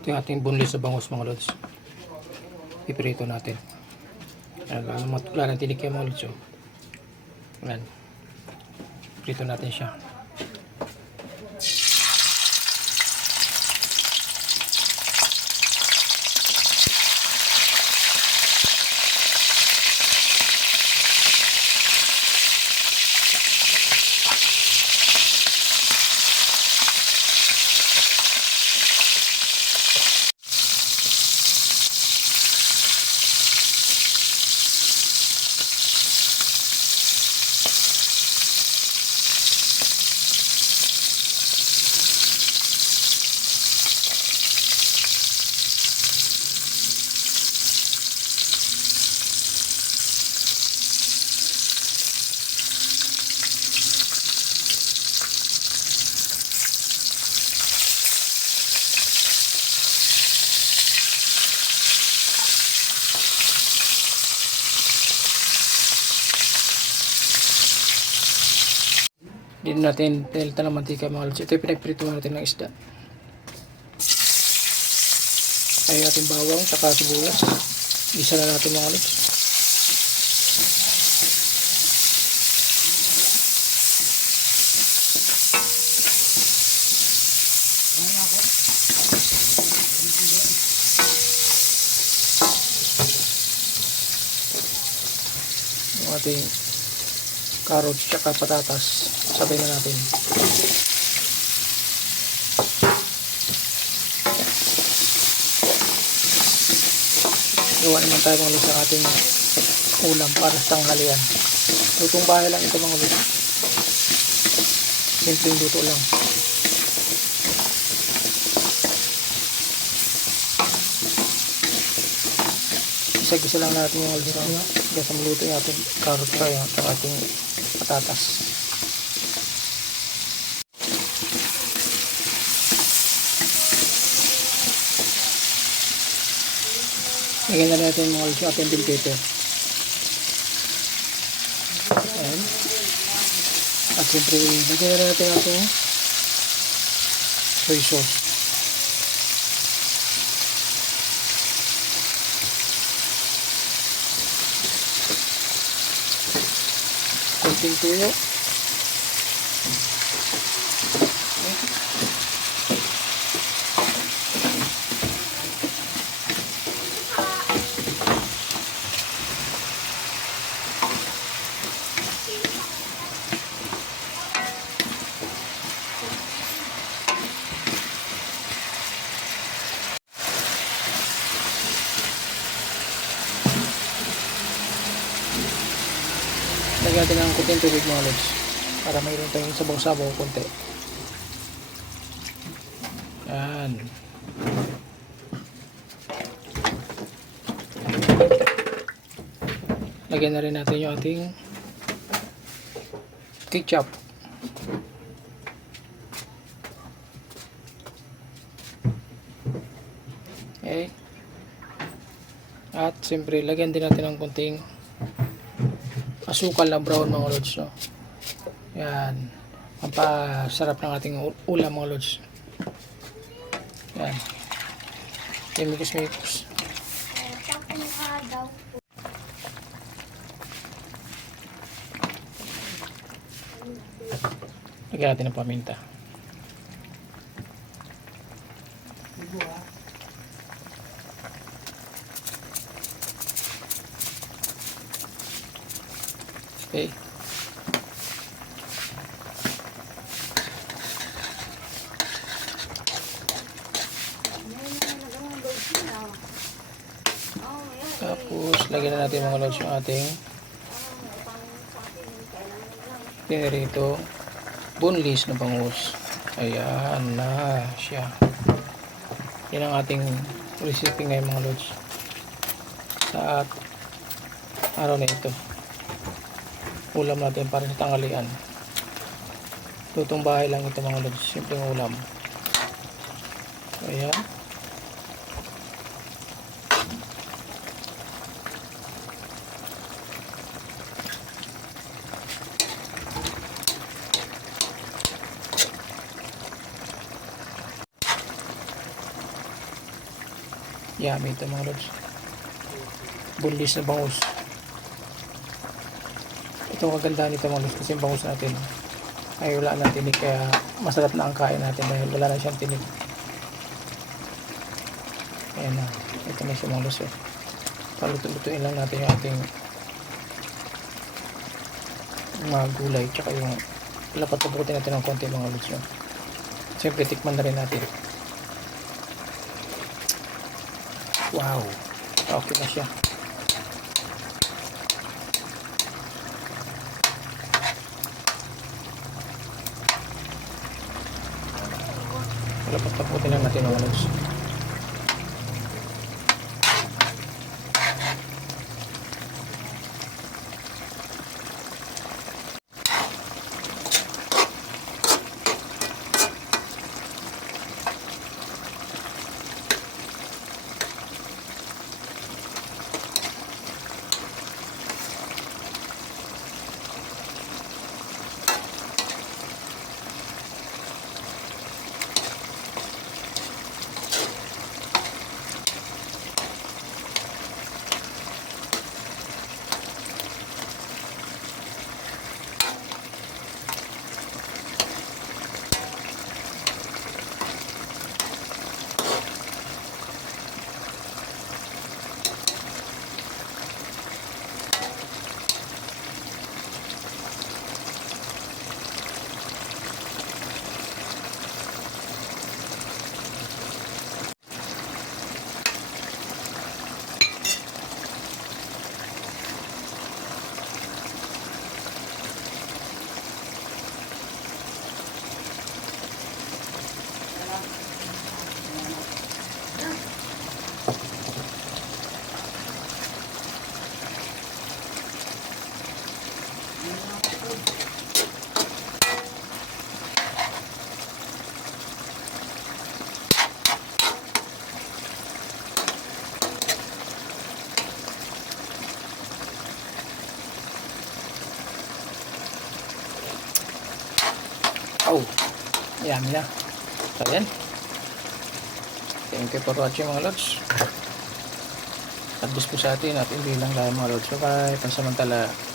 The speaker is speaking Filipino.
Ito yung ating boneless na bangus mga lods. Piprito natin. Wala ng tinik yung mga lods. Ayan. Prito natin siya. Din natin delta ng mantika mga lods. Ito yung pinagprituhan natin ng isda. Ay ating bawang saka sibuyas. Isa na natin mga lods. Yung ating carrots saka patatas. Sabay na natin. Gawa naman tayo mga lods sa ating ulam para sa tanghalian. Lutong bahay lang ito mga lods. Simpleng luto lang. Isa-gisa lang natin yung lods. Hanggang sa maluto yung ating carrot fry at ating patatas. Lagyan na natin mga lods yung ating bell pepper. Ayan. At siyempre lagyan na natin ating soy sauce. Konting tuyo. Lagyan natin ng kunting tubig mga lods para mayroon tayong sabaw-sabaw konti. Yan. Lagyan na rin natin yung ating ketchup. Okay. At siyempre lagyan din natin ng kunting asukal na brown mga lods, no? Yan. Ang pasarap ng ating ulam mga lods. Yan. Mikos-mikos. Lagyan natin ng paminta. Okay. Tapos lagyan na natin mga lods yung ating pinirito boneless na bangus. Ayan na siya. Yan ang ating recipe ngayon mga lods sa araw na ito. Ulam natin para sa tanghalian. Lutong bahay lang ito mga lods. Simpleng ulam. Ayan. Yummy ito mga lods. Bunlis na bangus. Ito ang kaganda nito mga lods kasi yung bangus natin ay wala na tinig, kaya masarap na ang kain natin dahil wala na siyang tinig. Ayan na. Ito na siya mga lods. Paluto-lutuin lang natin yung ating mga gulay tsaka yung lapat-laputin natin ng konti mga lods. Siyempre tikman na rin natin. Wow, okay na siya. Lapat-laputin lang natin mga lods. Oh, yummy na. So, yan. Thank you for watching mga lods. At po sa atin at hindi lang tayo mga lods. Bye-bye. Pansamantala.